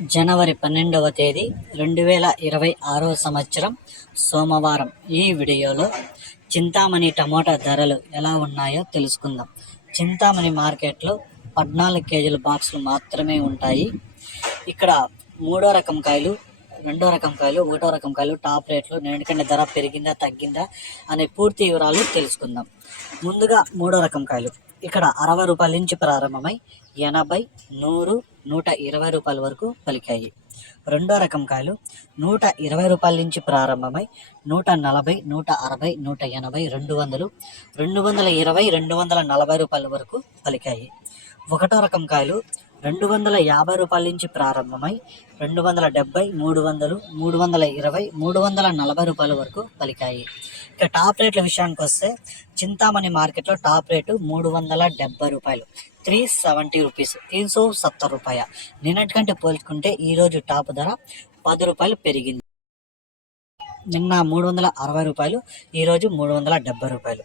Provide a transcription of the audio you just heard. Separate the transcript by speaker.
Speaker 1: జనవరి పన్నెండవ తేదీ రెండు వేల ఇరవై ఆరో సంవత్సరం సోమవారం. ఈ వీడియోలో చింతామణి టమోటా ధరలు ఎలా ఉన్నాయో తెలుసుకుందాం. చింతామణి మార్కెట్లో పద్నాలుగు కేజీల బాక్సులు మాత్రమే ఉంటాయి. ఇక్కడ మూడో రకం కాయలు రెండో రకం కాయలు ఒకటో రకం కాయలు టాప్ రేట్లు నేటికంటే ధర పెరిగిందా తగ్గిందా అనే పూర్తి వివరాలు తెలుసుకుందాం. ముందుగా మూడో రకం కాయలు. ఇక్కడ అరవై రూపాయల నుంచి ప్రారంభమై ఎనభై నూరు నూట ఇరవై రూపాయల వరకు పలికాయి. రెండో రకం కాయలు. నూట ఇరవై రూపాయల నుంచి ప్రారంభమై నూట నలభై నూట అరవై నూట ఎనభై రెండు వందలు రెండు వందల ఇరవై రెండు వందల నలభై రూపాయల వరకు పలికాయి. ఒకటో రకం కాయలు. రెండు వందల యాభై రూపాయల నుంచి ప్రారంభమై రెండు వందల డెబ్బై మూడు వందలు మూడు వందల ఇరవై మూడు వందల నలభై రూపాయల వరకు పలికాయి. ఇక టాప్ రేట్ల విషయానికి వస్తే చింతామణి మార్కెట్లో టాప్ రేటు మూడు వందల డెబ్బై రూపాయలు త్రీ సెవెంటీ రూపీస్ తీన్ సో సత్తర్ రూపాయ. నిన్నటికంటే పోల్చుకుంటే ఈరోజు టాప్ ధర పది రూపాయలు పెరిగింది. నిన్న మూడు వందల అరవై రూపాయలు ఈరోజు మూడు వందల డెబ్బై రూపాయలు.